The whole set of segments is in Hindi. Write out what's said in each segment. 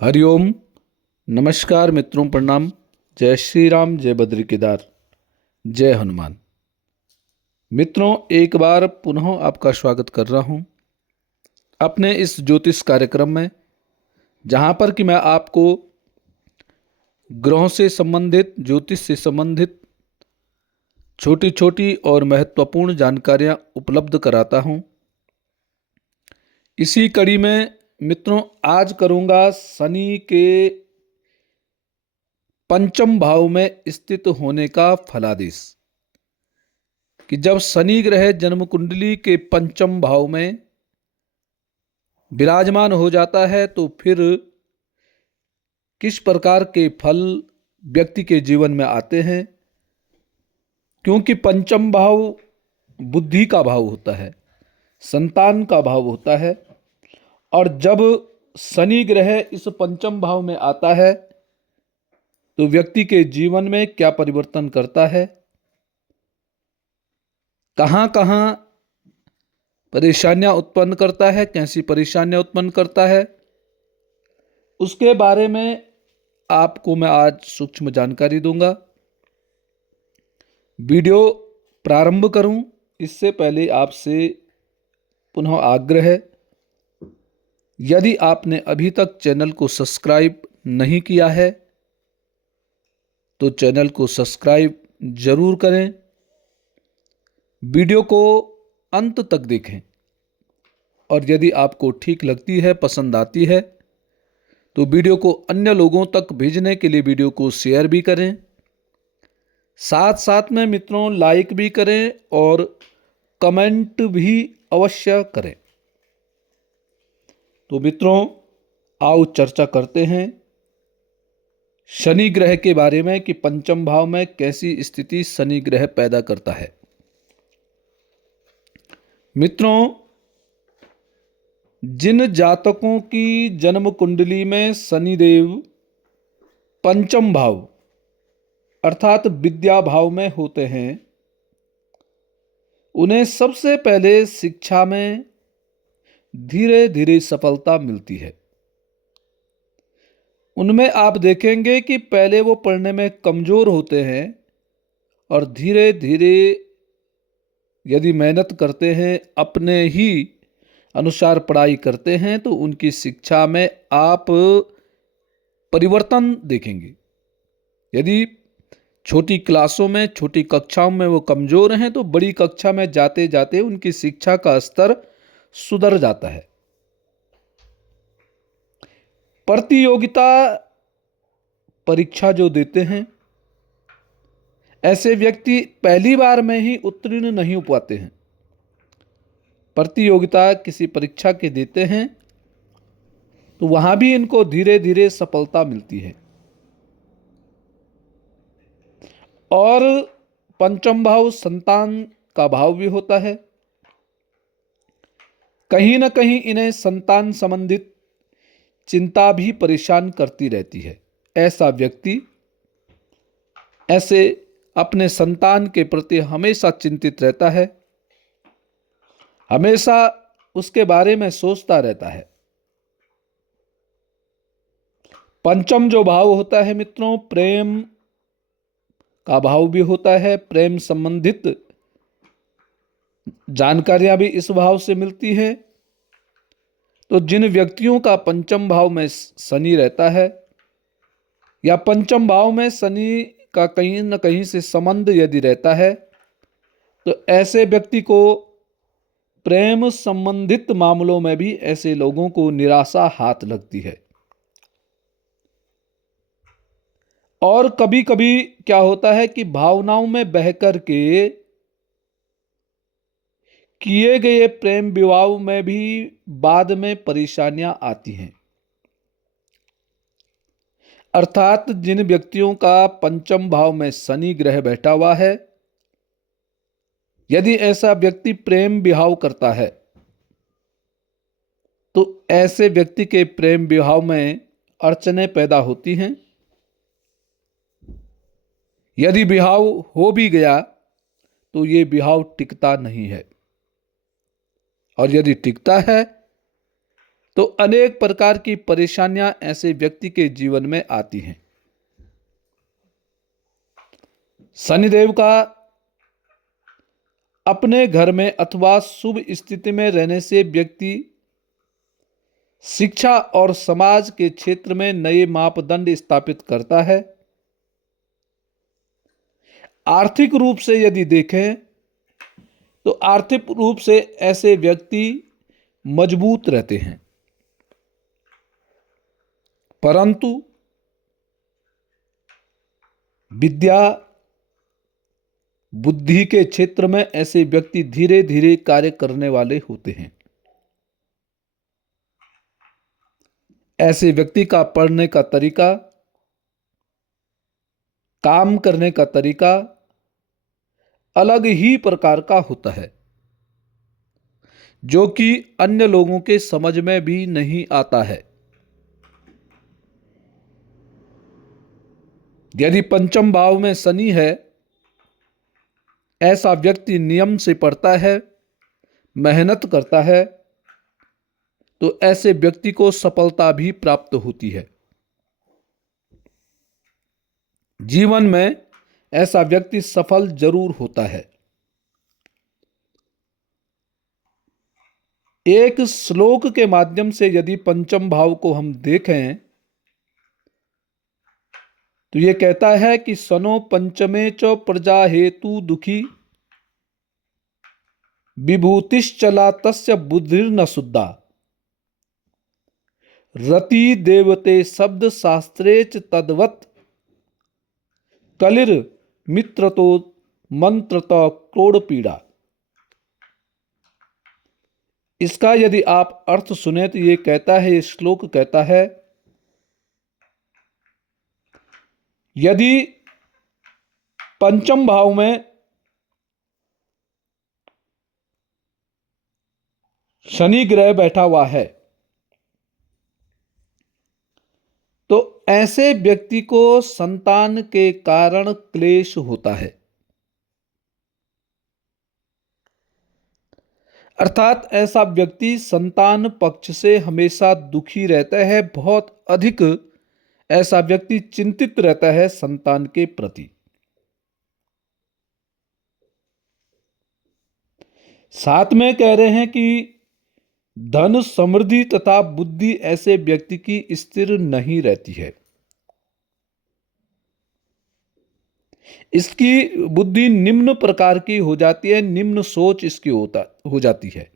हरिओम। नमस्कार मित्रों, प्रणाम। जय श्री राम, जय बद्री केदार, जय हनुमान। मित्रों, एक बार पुनः आपका स्वागत कर रहा हूं अपने इस ज्योतिष कार्यक्रम में, जहां पर कि मैं आपको ग्रहों से संबंधित, ज्योतिष से संबंधित छोटी छोटी और महत्वपूर्ण जानकारियां उपलब्ध कराता हूं। इसी कड़ी में मित्रों, आज करूंगा शनि के पंचम भाव में स्थित होने का फलादेश, कि जब शनि ग्रह जन्म कुंडली के पंचम भाव में विराजमान हो जाता है तो फिर किस प्रकार के फल व्यक्ति के जीवन में आते हैं। क्योंकि पंचम भाव बुद्धि का भाव होता है, संतान का भाव होता है, और जब शनि ग्रह इस पंचम भाव में आता है तो व्यक्ति के जीवन में क्या परिवर्तन करता है, कहाँ कहाँ परेशानियां उत्पन्न करता है, कैसी परेशानियां उत्पन्न करता है, उसके बारे में आपको मैं आज सूक्ष्म जानकारी दूंगा। वीडियो प्रारंभ करूं इससे पहले आपसे पुनः आग्रह है, यदि आपने अभी तक चैनल को सब्सक्राइब नहीं किया है तो चैनल को सब्सक्राइब जरूर करें, वीडियो को अंत तक देखें, और यदि आपको ठीक लगती है, पसंद आती है, तो वीडियो को अन्य लोगों तक भेजने के लिए वीडियो को शेयर भी करें। साथ साथ में मित्रों लाइक भी करें और कमेंट भी अवश्य करें। तो मित्रों, आओ चर्चा करते हैं शनि ग्रह के बारे में, कि पंचम भाव में कैसी स्थिति शनि ग्रह पैदा करता है। मित्रों, जिन जातकों की जन्म कुंडली में शनिदेव पंचम भाव अर्थात विद्या भाव में होते हैं, उन्हें सबसे पहले शिक्षा में धीरे धीरे सफलता मिलती है। उनमें आप देखेंगे कि पहले वो पढ़ने में कमजोर होते हैं, और धीरे धीरे यदि मेहनत करते हैं, अपने ही अनुसार पढ़ाई करते हैं, तो उनकी शिक्षा में आप परिवर्तन देखेंगे। यदि छोटी क्लासों में, छोटी कक्षाओं में वो कमजोर हैं, तो बड़ी कक्षा में जाते जाते उनकी शिक्षा का स्तर सुधर जाता है। प्रतियोगिता परीक्षा जो देते हैं, ऐसे व्यक्ति पहली बार में ही उत्तीर्ण नहीं हो पाते हैं। प्रतियोगिता किसी परीक्षा के देते हैं तो वहां भी इनको धीरे धीरे सफलता मिलती है। और पंचम भाव संतान का भाव भी होता है। कहीं ना कहीं इन्हें संतान संबंधित चिंता भी परेशान करती रहती है। ऐसा व्यक्ति ऐसे अपने संतान के प्रति हमेशा चिंतित रहता है, हमेशा उसके बारे में सोचता रहता है। पंचम जो भाव होता है मित्रों, प्रेम का भाव भी होता है। प्रेम संबंधित जानकारियां भी इस भाव से मिलती है। तो जिन व्यक्तियों का पंचम भाव में शनि रहता है, या पंचम भाव में शनि का कहीं न कहीं से संबंध यदि रहता है, तो ऐसे व्यक्ति को प्रेम संबंधित मामलों में भी ऐसे लोगों को निराशा हाथ लगती है। और कभी कभी क्या होता है कि भावनाओं में बहकर के किए गए प्रेम विवाह में भी बाद में परेशानियां आती हैं। अर्थात जिन व्यक्तियों का पंचम भाव में शनि ग्रह बैठा हुआ है, यदि ऐसा व्यक्ति प्रेम विवाह करता है तो ऐसे व्यक्ति के प्रेम विवाह में अड़चनें पैदा होती हैं। यदि विवाह हो भी गया तो ये विवाह टिकता नहीं है, और यदि टिकता है तो अनेक प्रकार की परेशानियां ऐसे व्यक्ति के जीवन में आती हैं। शनिदेव का अपने घर में अथवा शुभ स्थिति में रहने से व्यक्ति शिक्षा और समाज के क्षेत्र में नए मापदंड स्थापित करता है। आर्थिक रूप से यदि देखें तो आर्थिक रूप से ऐसे व्यक्ति मजबूत रहते हैं, परंतु विद्या बुद्धि के क्षेत्र में ऐसे व्यक्ति धीरे धीरे कार्य करने वाले होते हैं। ऐसे व्यक्ति का पढ़ने का तरीका, काम करने का तरीका अलग ही प्रकार का होता है, जो कि अन्य लोगों के समझ में भी नहीं आता है। यदि पंचम भाव में शनि है, ऐसा व्यक्ति नियम से पढ़ता है, मेहनत करता है, तो ऐसे व्यक्ति को सफलता भी प्राप्त होती है। जीवन में ऐसा व्यक्ति सफल जरूर होता है। एक श्लोक के माध्यम से यदि पंचम भाव को हम देखें तो यह कहता है कि सनो पंचमे च प्रजा हेतु दुखी विभूतिश्चला तस्य बुद्धिर्न शुद्धा रति देवते शब्द शास्त्रेच तद्वत् कलिर मित्र तो मंत्र तो क्रोड़ पीड़ा। इसका यदि आप अर्थ सुने तो ये कहता है, ये श्लोक कहता है, यदि पंचम भाव में शनि ग्रह बैठा हुआ है तो ऐसे व्यक्ति को संतान के कारण क्लेश होता है। अर्थात ऐसा व्यक्ति संतान पक्ष से हमेशा दुखी रहता है, बहुत अधिक ऐसा व्यक्ति चिंतित रहता है संतान के प्रति। साथ में कह रहे हैं कि धन समृद्धि तथा बुद्धि ऐसे व्यक्ति की स्थिर नहीं रहती है। इसकी बुद्धि निम्न प्रकार की हो जाती है, निम्न सोच इसकी हो जाती है।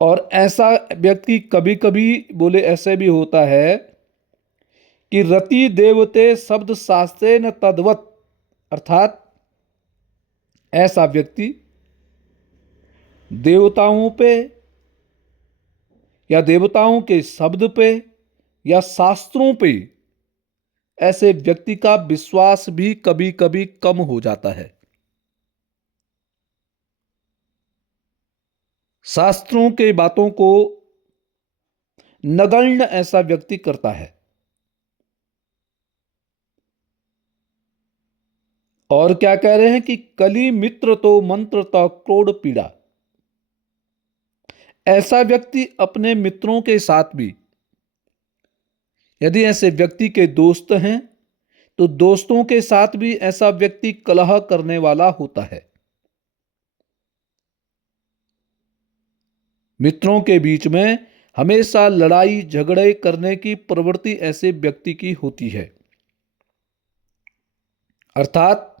और ऐसा व्यक्ति कभी कभी बोले ऐसे भी होता है कि रति देवते शब्द शास्त्रे न तद्वत, अर्थात ऐसा व्यक्ति देवताओं पे या देवताओं के शब्द पे या शास्त्रों पे ऐसे व्यक्ति का विश्वास भी कभी कभी कम हो जाता है। शास्त्रों के बातों को नगण्य ऐसा व्यक्ति करता है। और क्या कह रहे हैं कि कली मित्र तो मंत्र तो क्रोड़ पीड़ा। ऐसा व्यक्ति अपने मित्रों के साथ भी, यदि ऐसे व्यक्ति के दोस्त हैं तो दोस्तों के साथ भी ऐसा व्यक्ति कलह करने वाला होता है। मित्रों के बीच में हमेशा लड़ाई झगड़े करने की प्रवृत्ति ऐसे व्यक्ति की होती है। अर्थात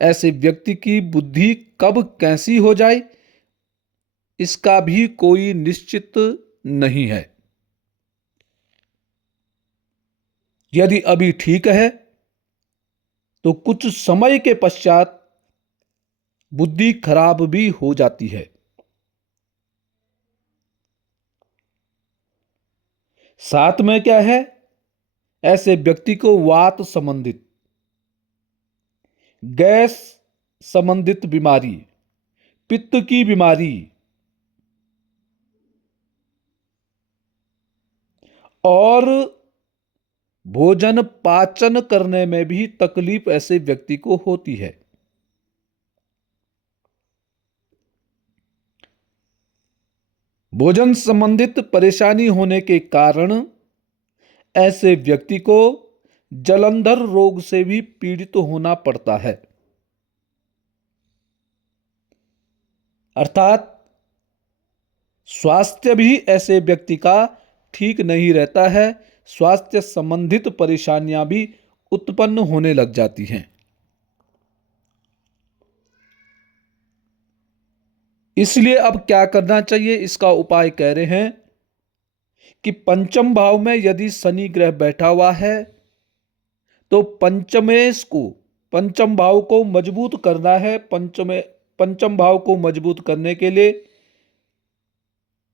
ऐसे व्यक्ति की बुद्धि कब कैसी हो जाए इसका भी कोई निश्चित नहीं है। यदि अभी ठीक है तो कुछ समय के पश्चात बुद्धि खराब भी हो जाती है। साथ में क्या है, ऐसे व्यक्ति को वात संबंधित, गैस संबंधित बीमारी, पित्त की बीमारी और भोजन पाचन करने में भी तकलीफ ऐसे व्यक्ति को होती है। भोजन संबंधित परेशानी होने के कारण ऐसे व्यक्ति को जलंधर रोग से भी पीड़ित होना पड़ता है। अर्थात स्वास्थ्य भी ऐसे व्यक्ति का ठीक नहीं रहता है, स्वास्थ्य संबंधित परेशानियां भी उत्पन्न होने लग जाती हैं। इसलिए अब क्या करना चाहिए, इसका उपाय कह रहे हैं कि पंचम भाव में यदि शनि ग्रह बैठा हुआ है तो पंचम भाव को मजबूत करना है। पंचम भाव को मजबूत करने के लिए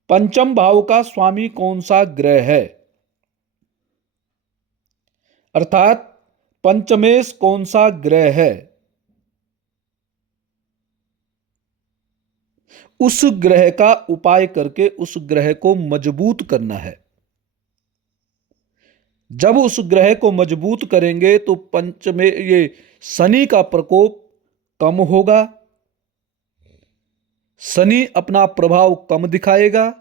पंचम भाव का स्वामी कौन सा ग्रह है, अर्थात पंचमेश कौन सा ग्रह है, उस ग्रह का उपाय करके उस ग्रह को मजबूत करना है। जब उस ग्रह को मजबूत करेंगे तो पंचमे ये शनि का प्रकोप कम होगा, शनि अपना प्रभाव कम दिखाएगा,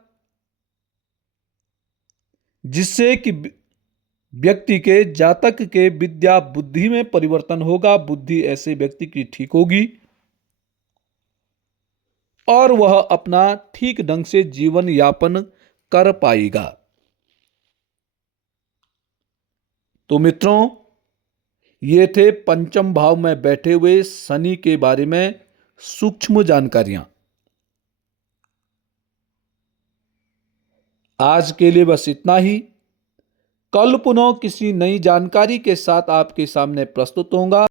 जिससे कि व्यक्ति के जातक के विद्या बुद्धि में परिवर्तन होगा, बुद्धि ऐसे व्यक्ति की ठीक होगी और वह अपना ठीक ढंग से जीवन यापन कर पाएगा। तो मित्रों, ये थे पंचम भाव में बैठे हुए शनि के बारे में सूक्ष्म जानकारियां। आज के लिए बस इतना ही। कल पुनः किसी नई जानकारी के साथ आपके सामने प्रस्तुत होऊंगा।